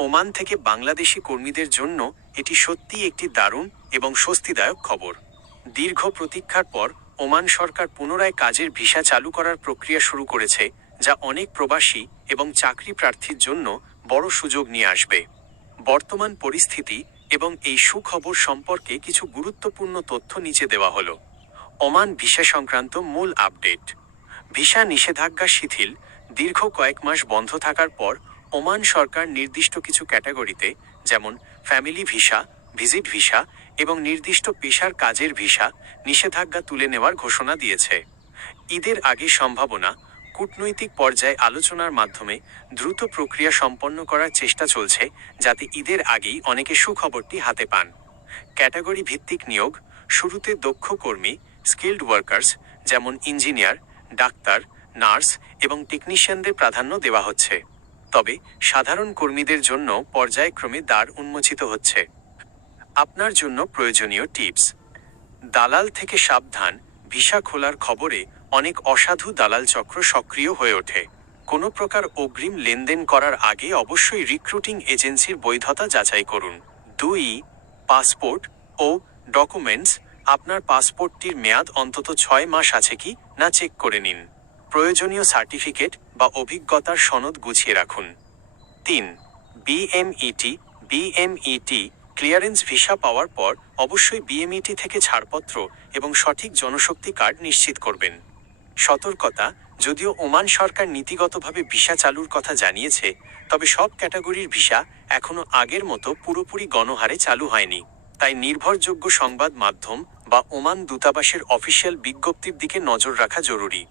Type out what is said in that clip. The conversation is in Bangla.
ওমান থেকে বাংলাদেশি কর্মীদের জন্য এটি সত্যিই একটি দারুণ এবং স্বস্তিদায়ক খবর। দীর্ঘ প্রতীক্ষার পর ওমান সরকার পুনরায় কাজের ভিসা চালু করার প্রক্রিয়া শুরু করেছে, যা অনেক প্রবাসী এবং চাকরি প্রার্থীর জন্য বড় সুযোগ নিয়ে আসবে। বর্তমান পরিস্থিতি এবং এই সুখবর সম্পর্কে কিছু গুরুত্বপূর্ণ তথ্য নিচে দেওয়া হলো। ওমান ভিসা সংক্রান্ত মূল আপডেট। ভিসা নিষেধাজ্ঞা শিথিল। দীর্ঘ কয়েক মাস বন্ধ থাকার পর ওমান সরকার নির্দিষ্ট কিছু ক্যাটাগরিতে, যেমন ফ্যামিলি ভিসা, ভিজিট ভিসা এবং নির্দিষ্ট পেশার কাজের ভিসা, নিষেধাজ্ঞা তুলে নেওয়ার ঘোষণা দিয়েছে। ঈদের আগে সম্ভাবনা। কূটনৈতিক পর্যায়ে আলোচনার মাধ্যমে দ্রুত প্রক্রিয়া সম্পন্ন করার চেষ্টা চলছে, যাতে ঈদের আগেই অনেকে সুখবরটি হাতে পান। ক্যাটাগরি ভিত্তিক নিয়োগ। শুরুতে দক্ষ কর্মী, স্কিল্ড ওয়ার্কার্স, যেমন ইঞ্জিনিয়ার, ডাক্তার, নার্স এবং টেকনিশিয়ানদের প্রাধান্য দেওয়া হচ্ছে। তবে সাধারণ কর্মীদের জন্য পর্যায়ক্রমে দ্বার উন্মোচিত হচ্ছে। আপনার জন্য প্রয়োজনীয় টিপস। দালাল থেকে সাবধান। ভিসা খোলার খবরে অনেক অসাধু দালাল চক্র সক্রিয় হয়ে ওঠে। কোনো প্রকার অগ্রিম লেনদেন করার আগে অবশ্যই রিক্রুটিং এজেন্সির বৈধতা যাচাই করুন। 2. পাসপোর্ট ও ডকুমেন্টস। আপনার পাসপোর্টটির মেয়াদ অন্তত 6 মাস আছে কি না চেক করে নিন। প্রয়োজনীয় সার্টিফিকেট বা অভিজ্ঞতার সনদ গুছিয়ে রাখুন। 3. বিএমইটি। বিএমইটি ক্লিয়ারেন্স ভিসা পাওয়ার পর অবশ্যই বিএমইটি থেকে ছাড়পত্র এবং সঠিক জনশক্তি কার্ড নিশ্চিত করবেন। সতর্কতা। যদিও ওমান সরকার নীতিগতভাবে ভিসা চালুর কথা জানিয়েছে, তবে সব ক্যাটাগরির ভিসা এখনও আগের মতো পুরোপুরি গণহারে চালু হয়নি। তাই নির্ভরযোগ্য সংবাদ মাধ্যম বা ওমান দূতাবাসের অফিসিয়াল বিজ্ঞপ্তির দিকে নজর রাখা জরুরি।